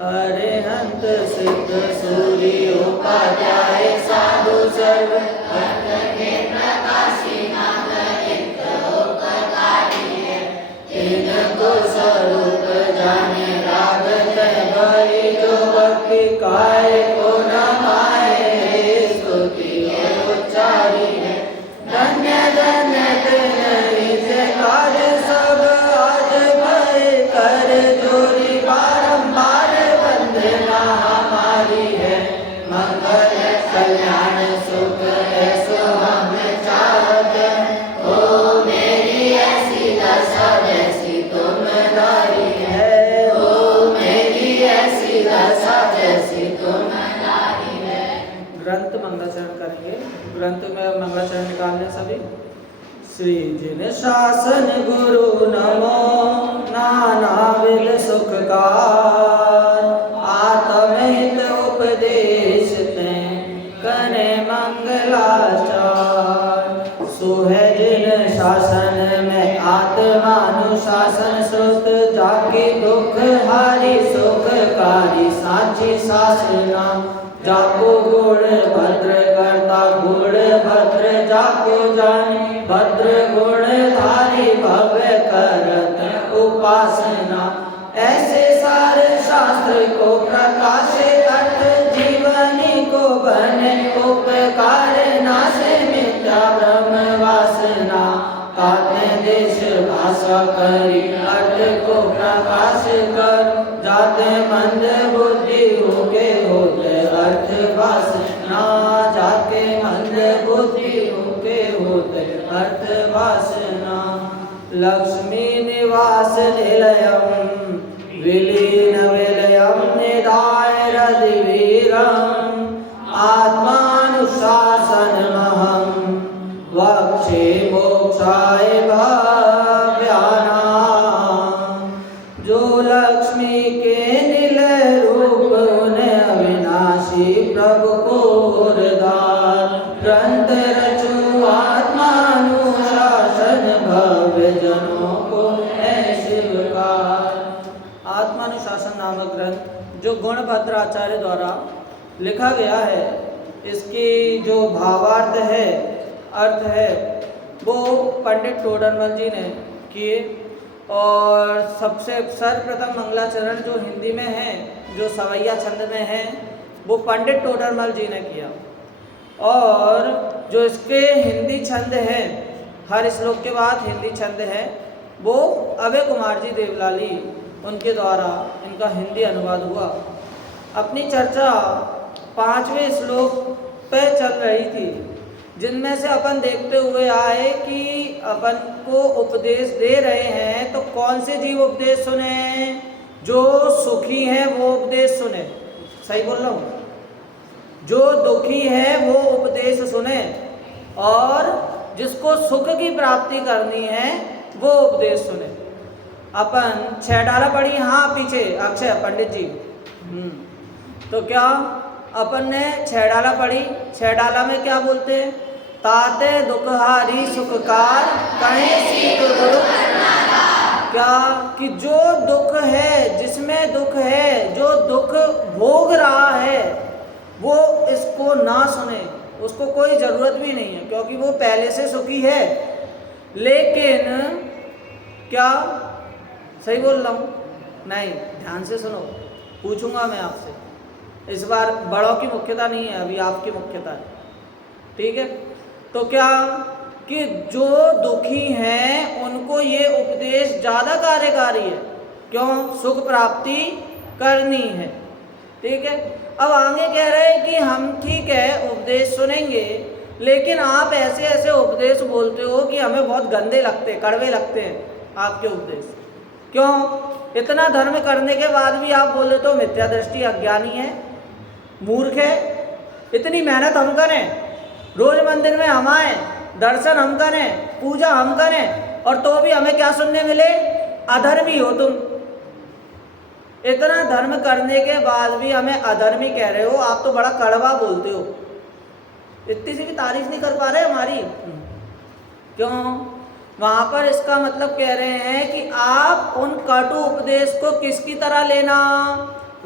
अरिहंत सिद्ध सूर्योपाध्याय साधु सर्व इनको स्वरूप जाने लागत भरी जो भक्ति काय को न पाए स्तुति और उच्चारी है धन्य धन्य तेरी से काज सब आज भय कर जोरी बारंबार वंदना हमारी है मंगल कल्याण सुख ऐसो हम चाहते ओ मेरी ऐसी दशा जैसी तुमदारी है ओ मेरी ऐसी दशा जैसी तुमदारी है। ग्रंथ मंगलाचरण करेंगे। ग्रंथ में मंगलाचरण निकालने सभी। श्री जिन शासन गुरु नमो नानाविध सुखकार आत्महित उपदेश ते करे मंगलाचार सुहे जिन शासन में आत्मानुशासन श्रुत जाके दुख हारी सुखकारी साची शासना जाको गुण भद्र करता गुण भद्र जाको जाने भद्र गुण धारी भव्य करत उपासना ऐसे सारे शास्त्र को प्रकाशे अर्थ जीवनी को बने उपकार नाशे मिथ्या ब्रह्म वासना काते देश भाषा करी अर्थ को प्रकाश कर जाते मंद बुद्धि होके होते अर्थ वासना जाके मंद बुद्धि होके होते अर्थ वासना लक्ष्मी निवास निलयम विलीन विलयम निधाय रदिवीरम आत्मानुशासन महम वक्षे मोक्षाय भव्यानाम जो लक्ष्मी के निलय रूप उन्हें अविनाशी प्रभु को उद्धार ग्रंथ रचो आत्मानुशासन भव्य जनों को है शिवकार। आत्मानुशासन नामक ग्रंथ जो गुणभद्र आचार्य द्वारा लिखा गया है इसकी जो भावार्थ है अर्थ है वो पंडित टोडरमल जी ने किए और सबसे सर्वप्रथम मंगलाचरण जो हिंदी में है जो सवैया छंद में है वो पंडित टोडरमल जी ने किया और जो इसके हिंदी छंद है हर श्लोक के बाद हिंदी छंद है वो अभय कुमार जी देवलाली उनके द्वारा इनका हिंदी अनुवाद हुआ। अपनी चर्चा 5वें श्लोक पे चल रही थी जिनमें से अपन देखते हुए आए कि अपन को उपदेश दे रहे हैं तो कौन से जीव उपदेश सुने जो सुखी है वो उपदेश सुने सही बोल रहा हूँ जो दुखी है वो उपदेश सुने और जिसको सुख की प्राप्ति करनी है वो उपदेश सुने। अपन 6 डाला पढ़ी हाँ पीछे अक्षय पंडित जी तो क्या अपन ने 6 डाला पढ़ी 6 डाला में क्या बोलते हैं ताते दुखहारी सुखकार कहीं शीत गुरु क्या कि जो दुख है जिसमें दुख है जो दुख भोग रहा है वो इसको ना सुने उसको कोई ज़रूरत भी नहीं है क्योंकि वो पहले से सुखी है। लेकिन क्या सही बोल रहा हूँ नहीं ध्यान से सुनो पूछूंगा मैं आपसे इस बार बड़ों की मुख्यता नहीं है अभी आपकी मुख्यता है ठीक है। तो क्या कि जो दुखी हैं उनको ये उपदेश ज़्यादा कार्यकारी है क्यों सुख प्राप्ति करनी है ठीक है। अब आगे कह रहे हैं कि हम ठीक है उपदेश सुनेंगे लेकिन आप ऐसे ऐसे उपदेश बोलते हो कि हमें बहुत गंदे लगते हैं कड़वे लगते हैं आपके उपदेश क्यों इतना धर्म करने के बाद भी आप बोले तो मिथ्या दृष्टि अज्ञानी है मूर्ख है। इतनी मेहनत हम करें रोज मंदिर में हम आए दर्शन हम करें पूजा हम करें और तो भी हमें क्या सुनने मिले अधर्मी हो तुम। इतना धर्म करने के बाद भी हमें अधर्मी कह रहे हो आप तो बड़ा कड़वा बोलते हो इतनी सी भी तारीफ नहीं कर पा रहे हमारी क्यों वहाँ पर इसका मतलब कह रहे हैं कि आप उन कटु उपदेश को किसकी तरह लेना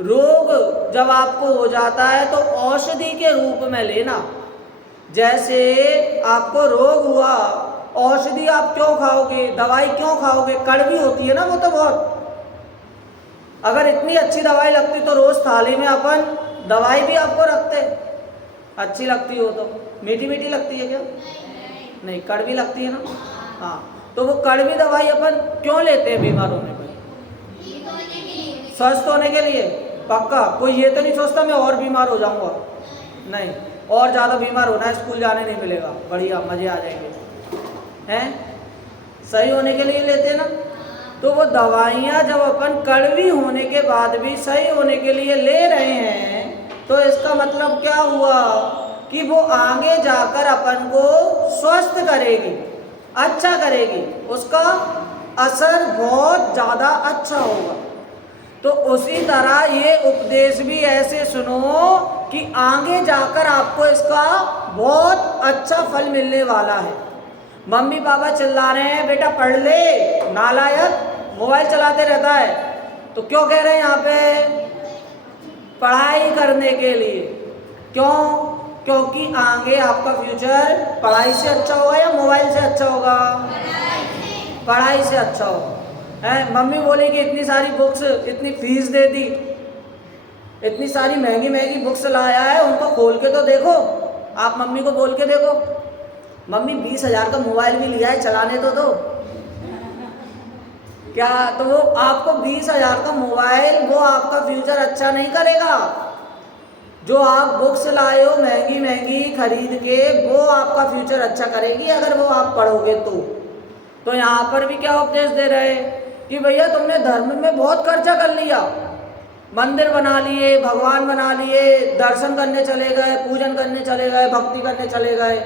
रोग जब आपको हो जाता है तो औषधि के रूप में लेना। जैसे आपको रोग हुआ, औषधि आप क्यों खाओगे, दवाई क्यों खाओगे, कड़वी होती है ना वो तो बहुत। अगर इतनी अच्छी दवाई लगती तो रोज थाली में अपन दवाई भी आपको रखते, अच्छी लगती हो तो। मीठी मीठी लगती है क्या? नहीं, कड़वी लगती है ना। हाँ, तो वो कड़वी दवाई अपन क्यों लेते हैं बीमार होने पर? स्वस्थ होने के लिए। पक्का कोई ये तो नहीं सोचता मैं और बीमार हो जाऊंगा, नहीं, और ज़्यादा बीमार होना है, स्कूल जाने नहीं मिलेगा, बढ़िया मज़े आ जाएंगे, हैं? सही होने के लिए लेते हैं ना। तो वो दवाइयाँ जब अपन कड़वी होने के बाद भी सही होने के लिए ले रहे हैं तो इसका मतलब क्या हुआ कि वो आगे जाकर अपन को स्वस्थ करेगी, अच्छा करेगी, उसका असर बहुत ज़्यादा अच्छा होगा। तो उसी तरह ये उपदेश भी ऐसे सुनो कि आगे जाकर आपको इसका बहुत अच्छा फल मिलने वाला है। मम्मी पापा चिल्ला रहे हैं बेटा पढ़ ले, नालायक मोबाइल चलाते रहता है, तो क्यों कह रहे हैं यहाँ पे? पढ़ाई करने के लिए। क्यों? क्योंकि आगे आपका फ्यूचर पढ़ाई से अच्छा होगा या मोबाइल से अच्छा होगा? पढ़ाई से अच्छा होगा। है, मम्मी बोली कि इतनी सारी बुक्स, इतनी फीस दे दी, इतनी सारी महंगी महंगी बुक्स लाया है, उनको खोल के तो देखो। आप मम्मी को बोल के देखो, मम्मी 20,000 का मोबाइल भी लिया है, चलाने तो दो। क्या? तो वो आपको 20,000 का मोबाइल वो आपका फ्यूचर अच्छा नहीं करेगा। जो आप बुक्स लाए हो महंगी महंगी खरीद के, वो आपका फ्यूचर अच्छा करेगी अगर वो आप पढ़ोगे तो यहाँ पर भी क्या उपदेश दे रहे हैं कि भैया तुमने धर्म में बहुत खर्चा कर लिया, मंदिर बना लिए, भगवान बना लिए, दर्शन करने चले गए, पूजन करने चले गए, भक्ति करने चले गए,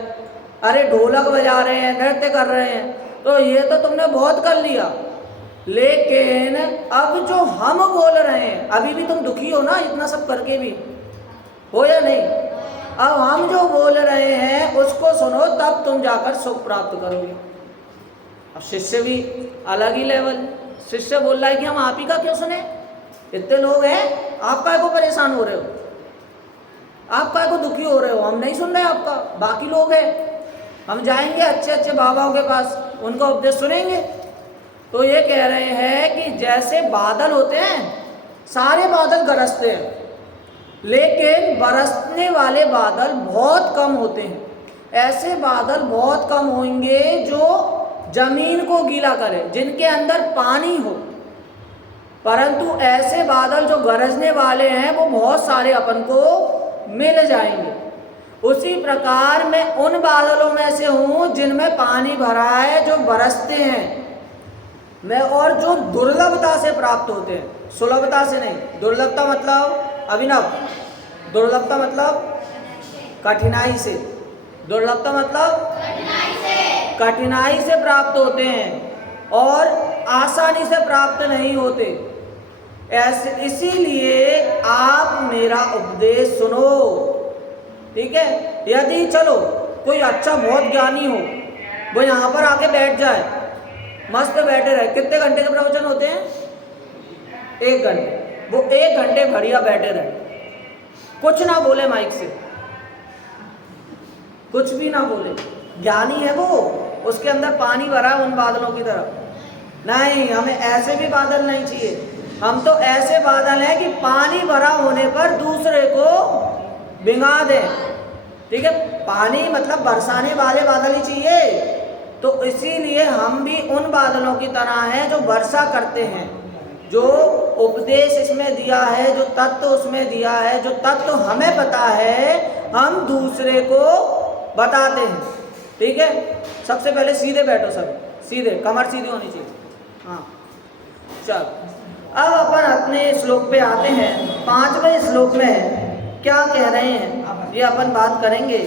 अरे ढोलक बजा रहे हैं, नृत्य कर रहे हैं, तो ये तो तुमने बहुत कर लिया। लेकिन अब जो हम बोल रहे हैं, अभी भी तुम दुखी हो ना इतना सब करके भी, हो या नहीं? अब हम जो बोल रहे हैं उसको सुनो, तब तुम जाकर सुख प्राप्त करोगे। अब शिष्य भी अलग ही लेवल, शिष्य बोल रहा है कि हम आप ही का क्यों सुने, इतने लोग हैं, आप काय को परेशान हो रहे हो, आप काय को दुखी हो रहे हो, हम नहीं सुन रहे आपका, बाकी लोग हैं, हम जाएंगे अच्छे अच्छे बाबाओं के पास, उनका उपदेश सुनेंगे। तो ये कह रहे हैं कि जैसे बादल होते हैं, सारे बादल गरजते हैं, लेकिन बरसने वाले बादल बहुत कम होते हैं। ऐसे बादल बहुत कम होंगे जो जमीन को गीला करे, जिनके अंदर पानी हो, परंतु ऐसे बादल जो गरजने वाले हैं वो बहुत सारे अपन को मिल जाएंगे। उसी प्रकार मैं उन बादलों में से हूँ जिनमें पानी भरा है, जो बरसते हैं मैं, और जो दुर्लभता से प्राप्त होते हैं, सुलभता से नहीं। दुर्लभता मतलब अभिनव, दुर्लभता मतलब कठिनाई से, दुर्लभता मतलब कठिनाई से प्राप्त होते हैं और आसानी से प्राप्त नहीं होते। ऐसे इसीलिए आप मेरा उपदेश सुनो, ठीक है? यदि चलो कोई अच्छा बहुत ज्ञानी हो, वो यहाँ पर आके बैठ जाए, मस्त बैठे रहे, कितने घंटे के प्रवचन होते हैं? 1 घंटे, वो 1 घंटे बढ़िया बैठे रहे, कुछ ना बोले, माइक से कुछ भी ना बोले, ज्ञानी है वो, उसके अंदर पानी भरा है उन बादलों की तरह। नहीं, हमें ऐसे भी बादल नहीं चाहिए, हम तो ऐसे बादल हैं कि पानी भरा होने पर दूसरे को भिगा दें, ठीक है? पानी मतलब बरसाने वाले बादल ही चाहिए। तो इसीलिए हम भी उन बादलों की तरह हैं जो वर्षा करते हैं, जो उपदेश इसमें दिया है, जो तत्व उसमें दिया है, जो तत्व हमें पता है, हम दूसरे को बताते हैं, ठीक है? सबसे पहले सीधे बैठो, सब सीधे, कमर सीधी होनी चाहिए। हाँ, चल अब अपन अपने श्लोक पे आते हैं। 5वें श्लोक में क्या कह रहे हैं ये अपन बात करेंगे।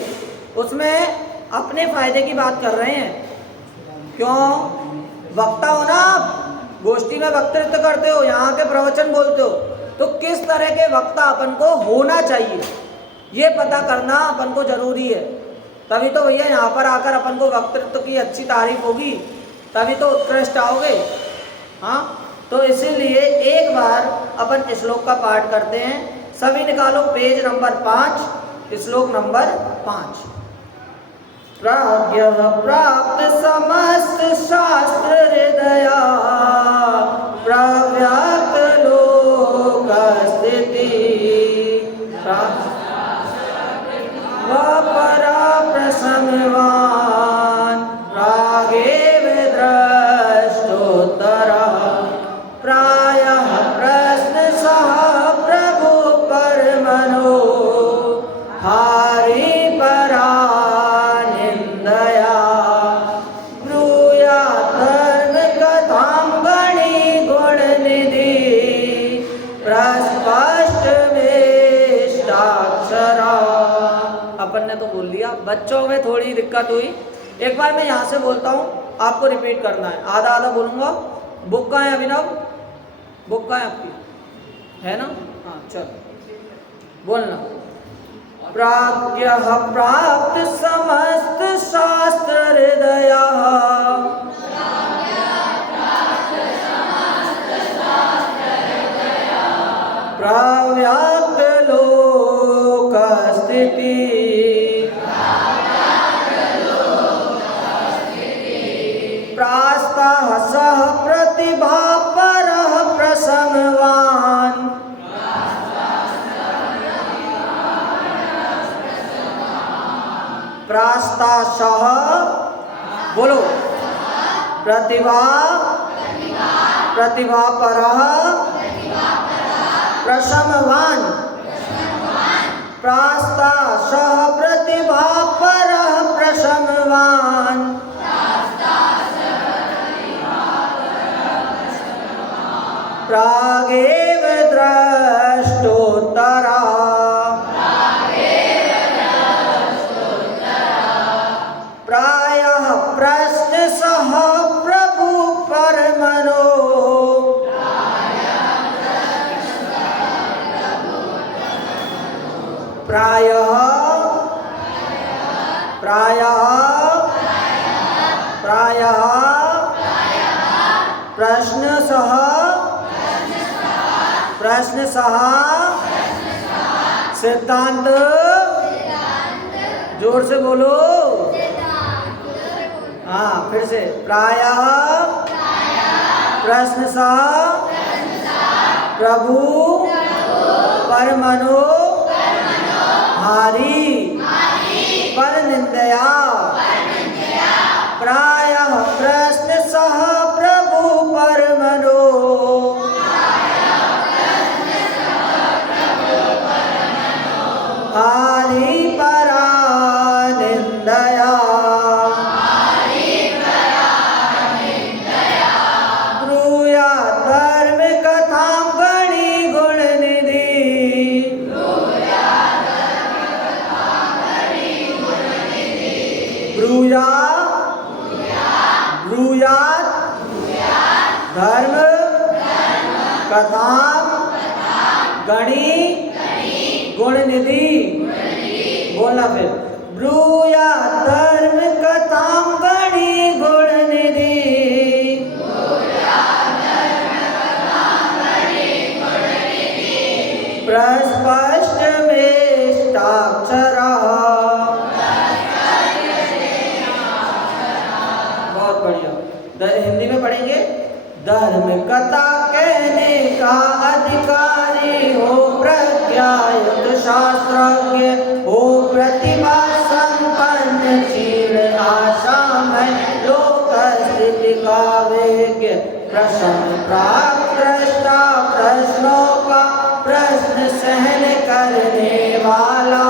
उसमें अपने फायदे की बात कर रहे हैं। क्यों? वक्ता हो ना आप, गोष्ठी में वक्तृत्व करते हो, यहाँ के प्रवचन बोलते हो, तो किस तरह के वक्ता अपन को होना चाहिए ये पता करना अपन को जरूरी है। तभी तो भैया यहाँ पर आकर अपन को वक्तृत्व की अच्छी तारीफ होगी, तभी तो उत्कृष्ट आओगे। हाँ, तो इसीलिए एक बार अपन श्लोक का पाठ करते हैं। सभी निकालो पेज नंबर 5, श्लोक नंबर 5। प्राज्ञः प्राप्त समस्त शास्त्र हृदया प्रव्याप्त लोक स्थिति परा प्रसमवान् प्रागेव दृष्टोत्तरः प्रायः प्रश्न सह प्रभु परमनो हारि परा निंदया ब्रूयात् धर्म कथां गणी गुण निधि प्रस्पष्ट वेष्टाक्षरा। अपन ने तो बोल लिया, बच्चों में थोड़ी दिक्कत हुई। एक बार मैं यहाँ से बोलता हूँ, आपको रिपीट करना है, आधा आधा बोलूँगा। बुक कहाँ है अभिनव? बुक कहाँ है आपकी? है ना? हाँ चलो बोलना। प्राज्ञः प्राप्त समस्त शास्त्र हृदया प्रव्याप्त लोक स्थिति प्रास्तः सह प्रतिभा परः प्रसमवान् प्रास्ताशः बोलो प्रतिभा प्रतिभा परः प्रसमवान् प्रास्ताशः प्रतिभा परः प्रसमवान् प्रागेव दृष्टोत्तरः प्रायः प्रश्न सह प्रभु परमनो प्रायः प्रायः प्रायः प्रश्न सह सिद्धांत जोर से बोलो। हाँ फिर से प्रायः प्रश्न सह प्रभु परमनो हारि पर निंदया प्रायः प्रश्न सह प्रभु परमनो हारि परा निंदया ब्रूयात् धर्म कथां गणी गुण निधि ब्रूयात् धर्म कथां गणी गुण निधि। बोलना फिर, ब्रूयात् धर्म कथां गणी गुण निधि प्रस्पष्ट वेष्टाक्षरः। बहुत बढ़िया। हिंदी में पढ़ेंगे। धर्म कथा कहने का अधिकारी हो प्रज्ञायुक्त शास्त्रज्ञ हो प्रतिभा संपन्न क्षीण आशामय लोक स्थिति का वेज्ञ प्रश्न प्राप्त दृष्टा प्रश्नों का प्रश्न सहन करने वाला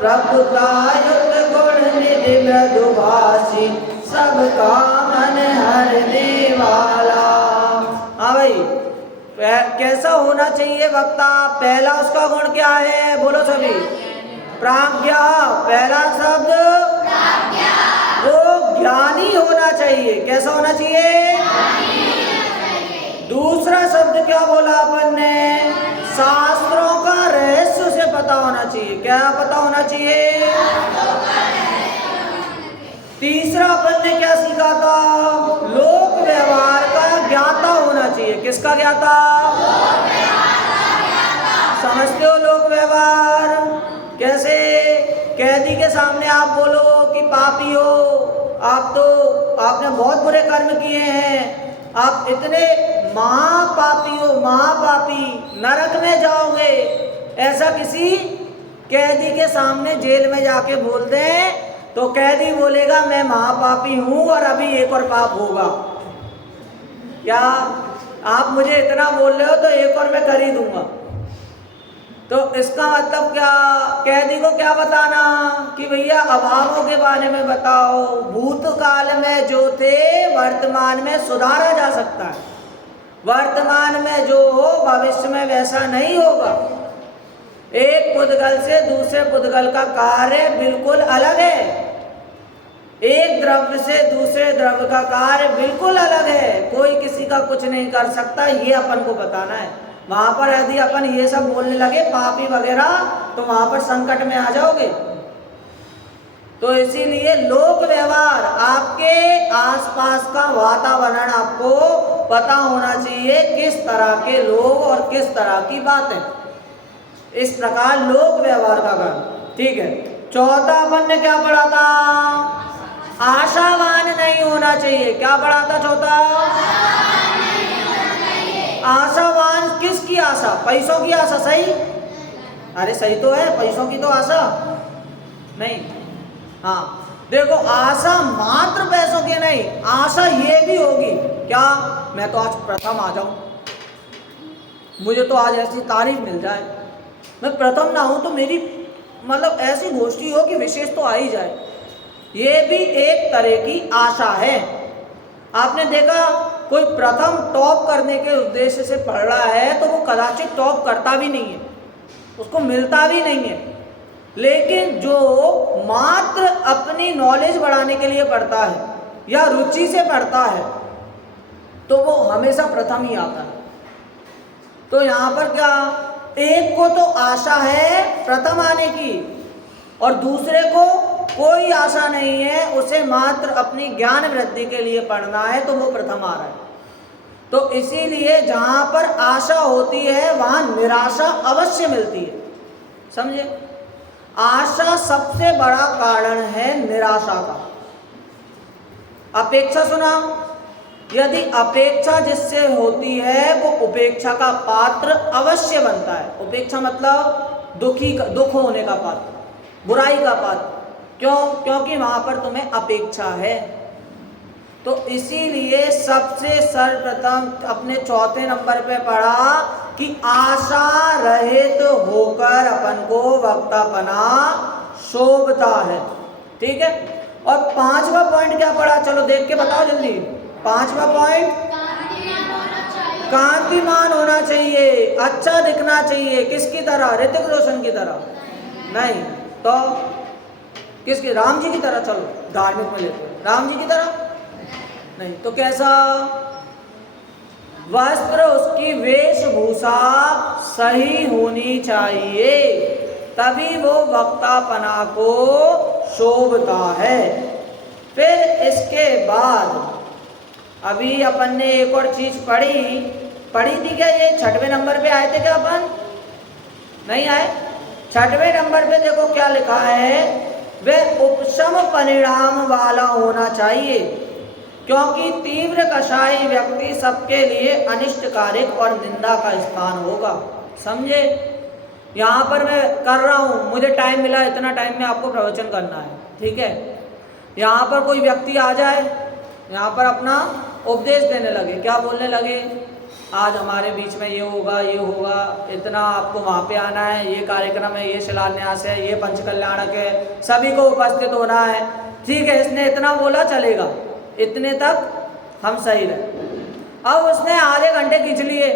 प्रभुतायुक्त गुण निधि मृदुभाषी सबका मन हरने वाला। हाँ भाई, कैसा होना चाहिए वक्ता? पहला उसका गुण क्या है? बोलो सभी। प्राज्ञा। पहला शब्द वो ज्ञानी होना चाहिए। कैसा होना चाहिए? दूसरा शब्द क्या बोला अपन ने? शास्त्रों का रहस्य उसे पता होना चाहिए। क्या पता होना चाहिए? तीसरा अपन ने क्या सीखा था? लोक व्यवहार का ज्ञाता होना चाहिए। किसका ज्ञाता? समझते हो लोक व्यवहार कैसे? कैदी के सामने आप बोलो कि पापी हो, आप तो आपने बहुत बुरे कर्म किए हैं, आप इतने महापापी हो, महापापी, नरक में जाओगे, ऐसा किसी कैदी के सामने जेल में जाके बोल दें तो कैदी बोलेगा मैं महापापी हूं और अभी एक और पाप होगा। क्या आप मुझे इतना बोल रहे हो तो एक और मैं कर ही दूंगा। तो इसका मतलब क्या? कैदी को क्या बताना कि भैया अभावों के बारे में बताओ, भूतकाल में जो थे वर्तमान में सुधारा जा सकता है, वर्तमान में जो हो भविष्य में वैसा नहीं होगा। एक पुद्गल से दूसरे पुद्गल का कार्य बिल्कुल अलग है, एक द्रव्य से दूसरे द्रव्य का कार्य बिल्कुल अलग है, कोई किसी का कुछ नहीं कर सकता, ये अपन को बताना है। वहां पर यदि अपन ये सब बोलने लगे पापी वगैरह तो वहां पर संकट में आ जाओगे। तो इसीलिए लोक व्यवहार, आपके आसपास का वातावरण आपको पता होना चाहिए, किस तरह के लोग और किस तरह की बातें, इस प्रकार लोक व्यवहार का काम। ठीक है, चौथा अपन ने क्या पढ़ा था? आशावान नहीं होना चाहिए। क्या पढ़ा था चौथा? आशावान किसकी आशा? पैसों की आशा। सही? अरे सही तो है, पैसों की तो आशा नहीं। हाँ देखो, आशा मात्र पैसों की नहीं, आशा ये भी होगी क्या मैं तो आज प्रथम आ जाऊं, मुझे तो आज ऐसी तारीफ मिल जाए, मैं प्रथम ना हूं तो मेरी मतलब ऐसी गोष्ठी हो कि विशेष तो आ ही जाए। ये भी एक तरह की आशा है। आपने देखा कोई प्रथम टॉप करने के उद्देश्य से पढ़ रहा है तो वो कदाचित टॉप करता भी नहीं है, उसको मिलता भी नहीं है। लेकिन जो मात्र अपनी नॉलेज बढ़ाने के लिए पढ़ता है या रुचि से पढ़ता है तो वो हमेशा प्रथम ही आता है। तो यहाँ पर क्या, एक को तो आशा है प्रथम आने की और दूसरे को कोई आशा नहीं है, उसे मात्र अपनी ज्ञान वृद्धि के लिए पढ़ना है तो वो प्रथम आ रहा है। तो इसीलिए जहाँ पर आशा होती है वहाँ निराशा अवश्य मिलती है। समझे? आशा सबसे बड़ा कारण है निराशा का। अपेक्षा सुना, यदि अपेक्षा जिससे होती है वो उपेक्षा का पात्र अवश्य बनता है। उपेक्षा मतलब दुख होने का पात्र, बुराई का पात्र। क्यों? क्योंकि वहां पर तुम्हें अपेक्षा है। तो इसीलिए सबसे सर्वप्रथम अपने चौथे नंबर पे पढ़ा कि आशा रहित होकर अपन को वक्तापना शोभता है। ठीक है, और पांचवा पॉइंट क्या पढ़ा? चलो देख के बताओ जल्दी। पांचवा पॉइंट, कांतिमान होना चाहिए, अच्छा दिखना चाहिए। किसकी तरह? ऋतिक रोशन की तरह नहीं तो किसकी? राम जी की तरह। चलो धार्मिक में लेते हैं, राम जी की तरह नहीं तो कैसा? वस्त्र, उसकी वेशभूषा सही होनी चाहिए, तभी वो वक्तापना को शोभता है। फिर इसके बाद अभी अपन ने एक और चीज पढ़ी थी क्या? ये 6वें नंबर पे आए थे क्या अपन? नहीं आए? 6वें नंबर पे देखो क्या लिखा है, वह उपशम परिणाम वाला होना चाहिए, क्योंकि तीव्र कषाय व्यक्ति सबके लिए अनिष्टकारक और निंदा का स्थान होगा। समझे? यहाँ पर मैं कर रहा हूँ, मुझे टाइम मिला, इतना टाइम में आपको प्रवचन करना है। ठीक है, यहाँ पर कोई व्यक्ति आ जाए, यहाँ पर अपना उपदेश देने लगे, क्या बोलने लगे, आज हमारे बीच में ये होगा, ये होगा, इतना आपको वहाँ पे आना है, ये कार्यक्रम है, ये शिलान्यास है, ये पंचकल्याणक है, सभी को उपस्थित होना है। ठीक है, इसने इतना बोला, चलेगा, इतने तक हम सही रहे। अब उसने आधे घंटे खींच लिए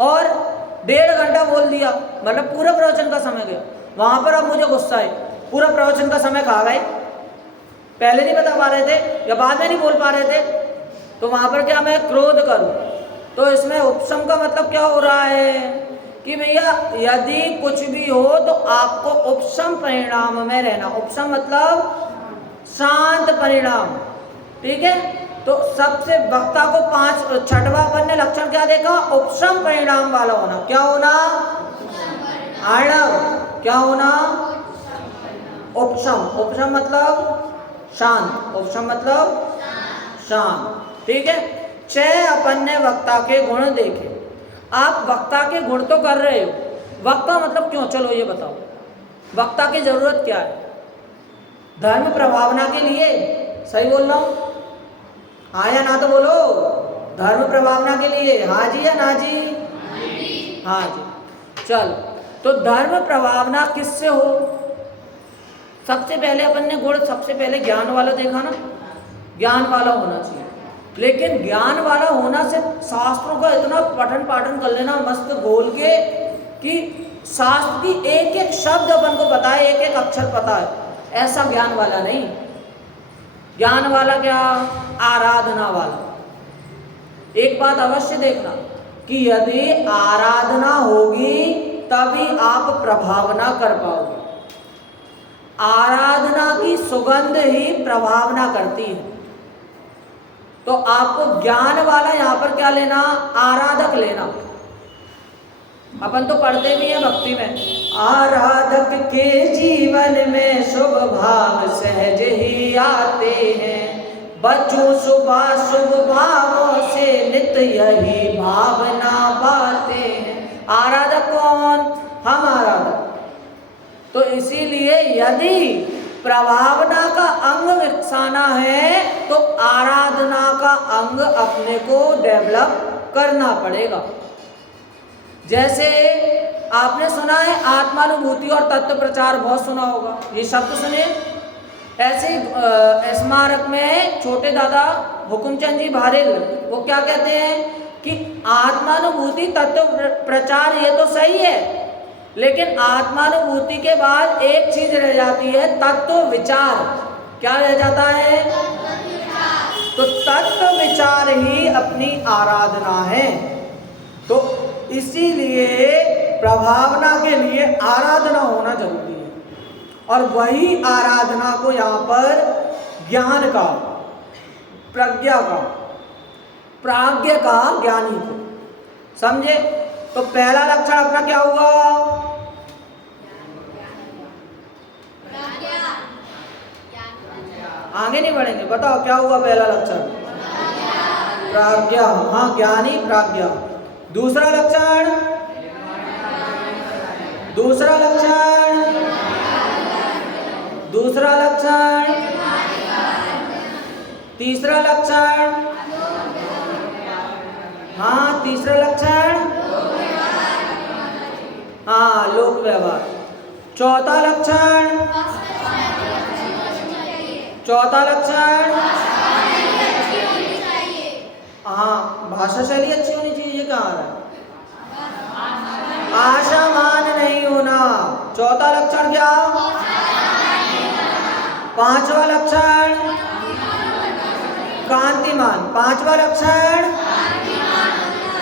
और 1.5 घंटा बोल दिया, मतलब पूरा प्रवचन का समय गया। वहाँ पर अब मुझे गुस्सा है, पूरा प्रवचन का समय खा गए, पहले नहीं बता पा रहे थे या बाद में नहीं बोल पा रहे थे, तो वहाँ पर क्या मैं क्रोध करूँ? तो इसमें उपशम का मतलब क्या हो रहा है कि भैया यदि कुछ भी हो तो आपको उपशम परिणाम में रहना। उपशम मतलब शांत परिणाम। ठीक है, तो सबसे वक्ता को 5 छठवां अपन ने लक्षण क्या देखा? उपशम परिणाम वाला होना। क्या होना? आर्णव। क्या होना? उपशम। उपशम मतलब शांत। उपशम मतलब शांत। ठीक है। 6 अपन ने वक्ता के गुण देखे। आप वक्ता के गुण तो कर रहे हो, वक्ता मतलब क्यों, चलो ये बताओ। वक्ता की जरूरत क्या है? धर्म प्रभावना के लिए। सही बोल रहा हूं? हाँ या ना तो बोलो। धर्म प्रभावना के लिए, हाँ जी या ना जी? हाँ जी। चलो, तो धर्म प्रभावना किससे हो? सबसे पहले अपन ने गुण सबसे पहले ज्ञान वाला देखा ना, ज्ञान वाला होना चाहिए। लेकिन ज्ञान वाला होना से शास्त्रों का इतना पठन पाठन कर लेना मस्त घोल के कि शास्त्र की एक एक शब्द अपन को पता है, एक एक अक्षर पता है, ऐसा ज्ञान वाला नहीं। ज्ञान वाला क्या? आराधना वाला। एक बात अवश्य देखना कि यदि आराधना होगी तभी आप प्रभावना कर पाओगे। आराधना की सुगंध ही प्रभावना करती है। तो आपको ज्ञान वाला यहां पर क्या लेना? आराधक लेना। अपन तो पढ़ते भी हैं भक्ति में, आराधक के जीवन में शुभ भाव सहज ही आते हैं, बच्चों सुबह शुभ भावों से नित्य यही भावना पाते हैं। आराधक कौन? हम आराधक। तो इसीलिए यदि प्रभावना का अंग विकसाना है तो आराधना का अंग अपने को डेवलप करना पड़ेगा। जैसे आपने सुना है आत्मानुभूति और तत्व प्रचार, बहुत सुना होगा, ये शब्द सुने। ऐसे स्मारक में छोटे दादा हुकुमचंद जी भारेल वो क्या कहते हैं कि आत्मानुभूति तत्व प्रचार ये तो सही है, लेकिन आत्मानुभूति के बाद एक चीज रह जाती है, तत्व विचार। क्या रह जाता है? तो तत्व विचार ही अपनी आराधना है। तो इसीलिए प्रभावना के लिए आराधना होना जरूरी है, और वही आराधना को यहाँ पर ज्ञान का, प्रज्ञा का, प्राज्ञ का, ज्ञानी को समझे। तो पहला लक्षण अपना क्या हुआ? आगे नहीं बढ़ेंगे, बताओ क्या हुआ पहला लक्षण? प्राज्ञा। हाँ, ज्ञानी प्राज्ञा। दूसरा लक्षण, दूसरा लक्षण, दूसरा लक्षण, तीसरा लक्षण, हाँ तीसरा लक्षण, हाँ लोक व्यवहार। चौथा लक्षण, चौथा लक्षण, हाँ भाषा शैली अच्छी होनी चाहिए। ये कहाँ है? आशावान नहीं होना। चौथा लक्षण क्या? पांचवा लक्षण कांतिमान। पांचवा लक्षण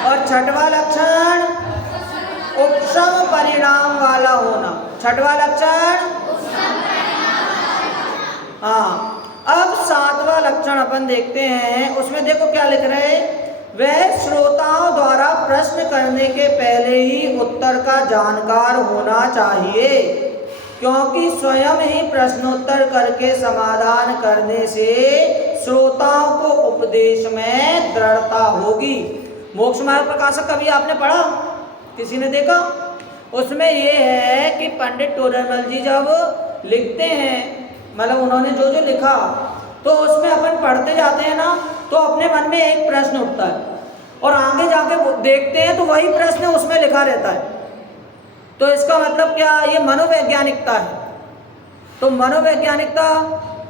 और छठवां लक्षण उपशम परिणाम वाला होना। छठवां लक्षण, हाँ। अब सातवां लक्षण अपन देखते हैं, उसमें देखो क्या लिख रहे हैं, वह श्रोताओं द्वारा प्रश्न करने के पहले ही उत्तर का जानकार होना चाहिए, क्योंकि स्वयं ही प्रश्नोत्तर करके समाधान करने से श्रोताओं को उपदेश में दृढ़ता होगी। मोक्ष मार्ग प्रकाशक कभी आपने पढ़ा? किसी ने देखा? उसमें ये है कि पंडित टोडरमल जी जब लिखते हैं, मतलब उन्होंने जो जो लिखा, तो उसमें अपन पढ़ते जाते हैं ना, तो अपने मन में एक प्रश्न उठता है और आगे जाके देखते हैं तो वही प्रश्न उसमें लिखा रहता है। तो इसका मतलब क्या? ये मनोवैज्ञानिकता है। तो मनोवैज्ञानिकता,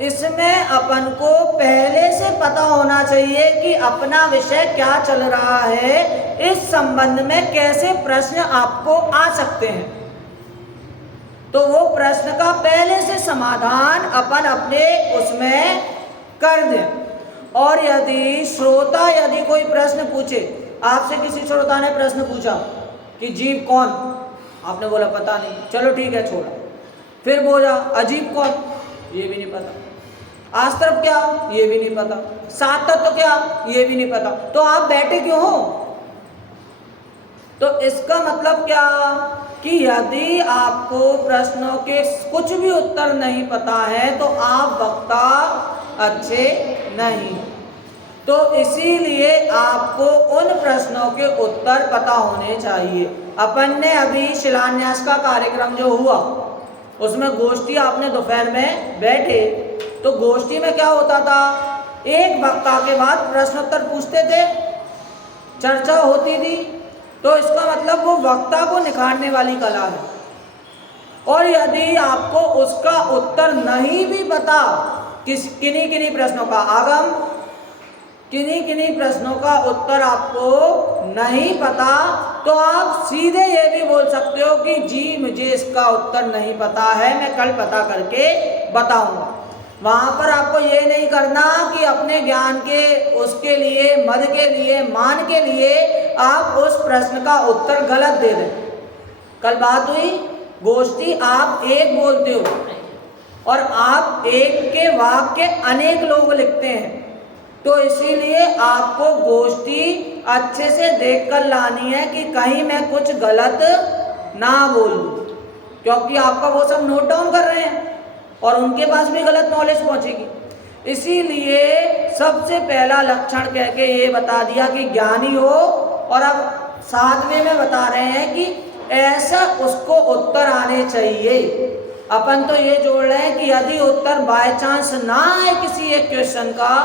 इसमें अपन को पहले से पता होना चाहिए कि अपना विषय क्या चल रहा है, इस संबंध में कैसे प्रश्न आपको आ सकते हैं। तो वो प्रश्न का पहले से समाधान अपन अपने उसमें कर दें। और यदि श्रोता यदि कोई प्रश्न पूछे, आपसे किसी श्रोता ने प्रश्न पूछा कि जीव कौन, आपने बोला पता नहीं, चलो ठीक है छोड़ा। फिर बोला अजीब कौन, ये भी नहीं पता। आज तरफ क्या, ये भी नहीं पता, सात तत्व क्या, ये भी नहीं पता, तो आप बैठे क्यों हो? तो इसका मतलब क्या कि यदि आपको प्रश्नों के कुछ भी उत्तर नहीं पता है तो आप वक्ता अच्छे नहीं। तो इसीलिए आपको उन प्रश्नों के उत्तर पता होने चाहिए। अपन ने अभी शिलान्यास का कार्यक्रम जो हुआ उसमें गोष्ठी, आपने दोपहर में बैठे तो गोष्ठी में क्या होता था, एक वक्ता के बाद प्रश्न उत्तर पूछते थे, चर्चा होती थी। तो इसका मतलब वो वक्ता को निखारने वाली कला है। और यदि आपको उसका उत्तर नहीं भी पता, किन्हीं किन्हीं प्रश्नों का आगम, किन्हीं किन्हीं प्रश्नों का उत्तर आपको नहीं पता, तो आप सीधे ये भी बोल सकते हो कि जी मुझे इसका उत्तर नहीं पता है, मैं कल पता करके बताऊंगा। वहां पर आपको ये नहीं करना कि अपने ज्ञान के उसके लिए, मद के लिए, मान के लिए आप उस प्रश्न का उत्तर गलत दे दें। कल बात हुई गोष्ठी, आप एक बोलते हो और आप एक के वाक्य अनेक लोग लिखते हैं, तो इसीलिए आपको गोष्ठी अच्छे से देखकर लानी है कि कहीं मैं कुछ गलत ना बोलूं, क्योंकि आपका वो सब नोट डाउन कर रहे हैं और उनके पास भी गलत नॉलेज पहुंचेगी। इसीलिए सबसे पहला लक्षण कह के ये बता दिया कि ज्ञानी हो, और अब सातवें में बता रहे हैं कि ऐसा उसको उत्तर आने चाहिए। अपन तो ये जोड़ रहे हैं कि यदि उत्तर बाय चांस ना आए किसी एक क्वेश्चन का,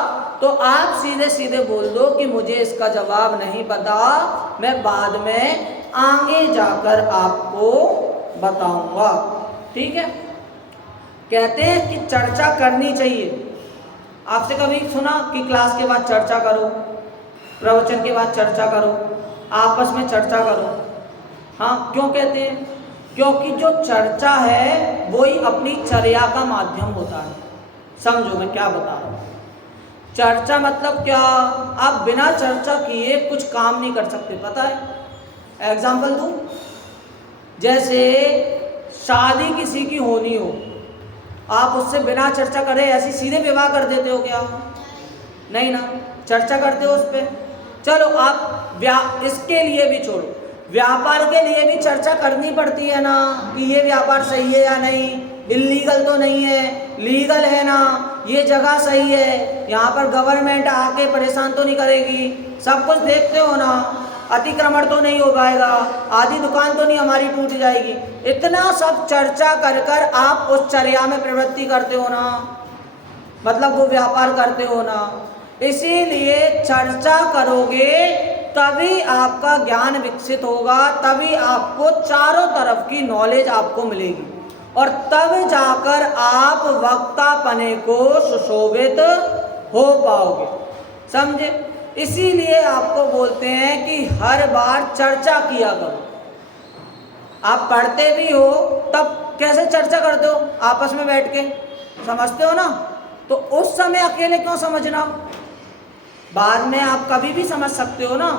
तो आप सीधे सीधे बोल दो कि मुझे इसका जवाब नहीं पता, मैं बाद में आगे जाकर आपको बताऊंगा। ठीक है। कहते हैं कि चर्चा करनी चाहिए। आपसे कभी सुना कि क्लास के बाद चर्चा करो, प्रवचन के बाद चर्चा करो, आपस में चर्चा करो? हाँ, क्यों कहते हैं? क्योंकि जो चर्चा है वही अपनी चर्या का माध्यम होता है। समझो मैं क्या बता रहा हूँ। चर्चा मतलब क्या, आप बिना चर्चा किए कुछ काम नहीं कर सकते, पता है? एग्जाम्पल दूं, जैसे शादी किसी की होनी हो, आप उससे बिना चर्चा करे ऐसी सीधे विवाह कर देते हो क्या? नहीं ना, चर्चा करते हो उस पर। चलो आप इसके लिए भी छोड़ो, व्यापार के लिए भी चर्चा करनी पड़ती है ना कि ये व्यापार सही है या नहीं, इलीगल तो नहीं है, लीगल है ना, ये जगह सही है, यहाँ पर गवर्नमेंट आके परेशान तो नहीं करेगी, सब कुछ देखते हो ना, अतिक्रमण तो नहीं हो पाएगा, आधी दुकान तो नहीं हमारी टूट जाएगी। इतना सब चर्चा कर कर आप उस चर्या में प्रवृत्ति करते हो ना, मतलब वो व्यापार करते हो ना। इसीलिए चर्चा करोगे तभी आपका ज्ञान विकसित होगा, तभी आपको चारों तरफ की नॉलेज आपको मिलेगी और तब जाकर आप वक्तापने को सुशोभित हो पाओगे। समझे? इसीलिए आपको बोलते हैं कि हर बार चर्चा किया करो। आप पढ़ते भी हो तब कैसे चर्चा करते हो? आपस में बैठ के समझते हो ना, तो उस समय अकेले क्यों समझना, बाद में आप कभी भी समझ सकते हो ना।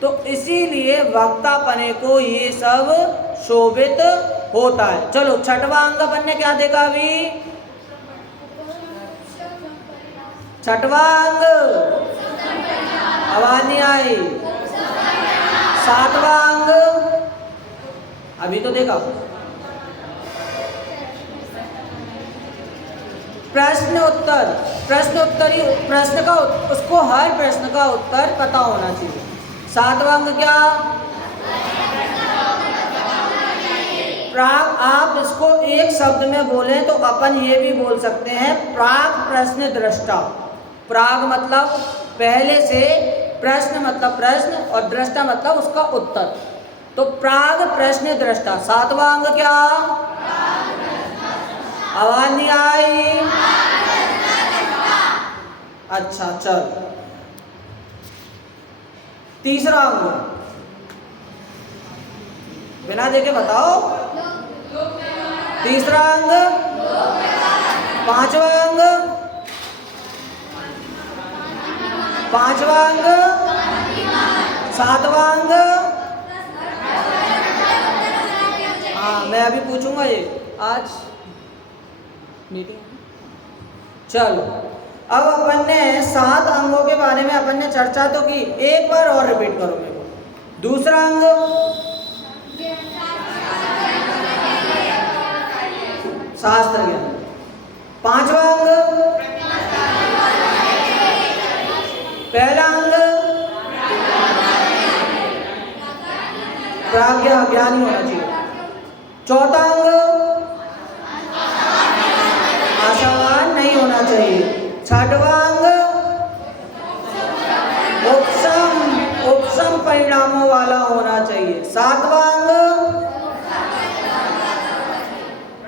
तो इसीलिए वक्तापने को ये सब शोभित होता है। चलो छठवां अंग अपन ने क्या देखा अभी? छठवां अंग आवाज नहीं आई। सातवां अंग अभी तो देखा। प्रश्न उत्तर, प्रश्नोत्तरी, प्रश्न का उसको हर प्रश्न का उत्तर पता होना चाहिए। सातवां अंग क्या? प्राग। आप इसको एक शब्द में बोलें तो अपन ये भी बोल सकते हैं प्राग प्रश्न दृष्टा। प्राग मतलब पहले से, प्रश्न मतलब प्रश्न और दृष्टा मतलब उसका उत्तर, तो प्राग प्रश्न दृष्टा। सातवां अंग क्या? आवाज नहीं आई। अच्छा चल, तीसरा अंग बिना देखे बताओ। तीसरा अंग, पांचवा अंग, पांचवा अंग, सातवां अंग। हाँ मैं अभी पूछूंगा, ये आज मीटिंग चलो, अब अपन ने 7 अंगों के बारे में अपन ने चर्चा तो की, एक बार और रिपीट करो मेरे को। दूसरा अंग शास्त्र ज्ञान, 5वां अंग पहला अंग प्राज्ञा ज्ञानी होना चाहिए, चौथा अंग आशावान नहीं होना चाहिए, 6वां अंग उपसम परिणामों वाला होना चाहिए, 7वां अंग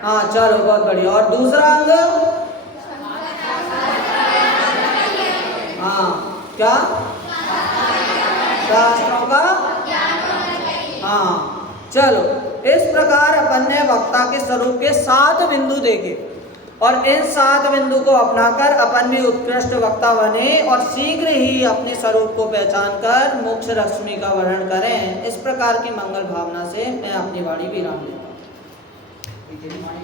हाँ चलो बहुत बढ़िया, और दूसरा अंग हाँ क्या शास्त्रों का हाँ। चलो, इस प्रकार अपन ने वक्ता के स्वरूप के 7 बिंदु देखे और इन 7 बिंदु को अपनाकर अपन भी उत्कृष्ट वक्ता बने और शीघ्र ही अपने स्वरूप को पहचान कर मोक्ष रश्मि का वर्णन करें। इस प्रकार की मंगल भावना से मैं अपनी वाणी विराम देता हूँ।